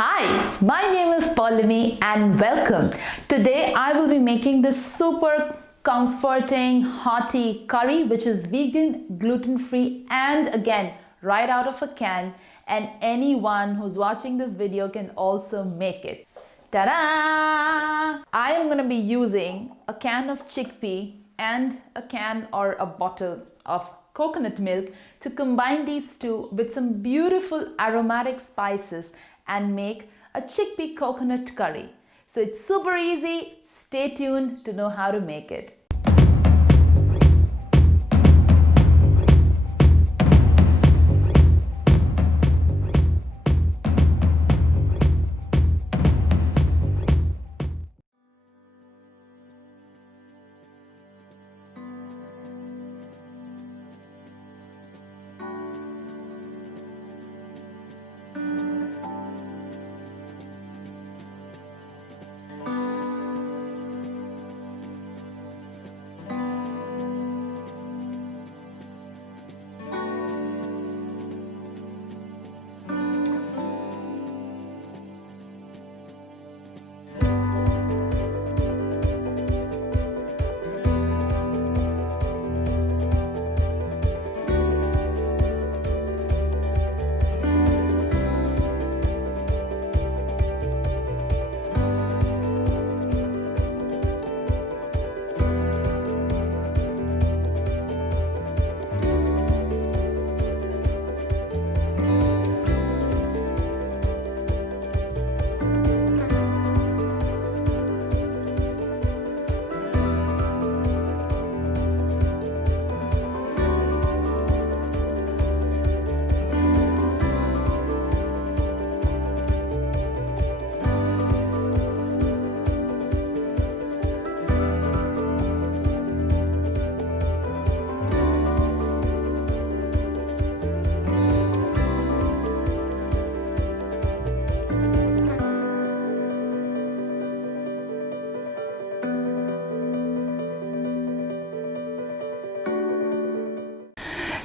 Hi, my name is Paulami and welcome. Today I will be making this super comforting hearty curry which is vegan, gluten-free and again right out of a can, and anyone who's watching this video can also make it. Ta-da! I am going to be using a can of chickpea and a can or a bottle of coconut milk to combine these two with some beautiful aromatic spices and make a chickpea coconut curry. So it's super easy. Stay tuned to know how to make it.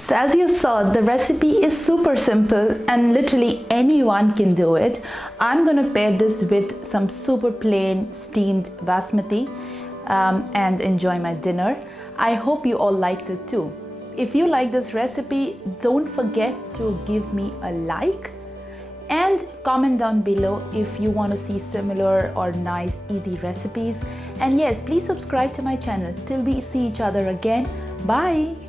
So as you saw, the recipe is super simple and literally anyone can do it. I'm going to pair this with some super plain steamed basmati and enjoy my dinner. I hope you all liked it too. If you like this recipe, don't forget to give me a like and comment down below if you want to see similar or nice easy recipes. And yes, please subscribe to my channel. Till we see each other again. Bye.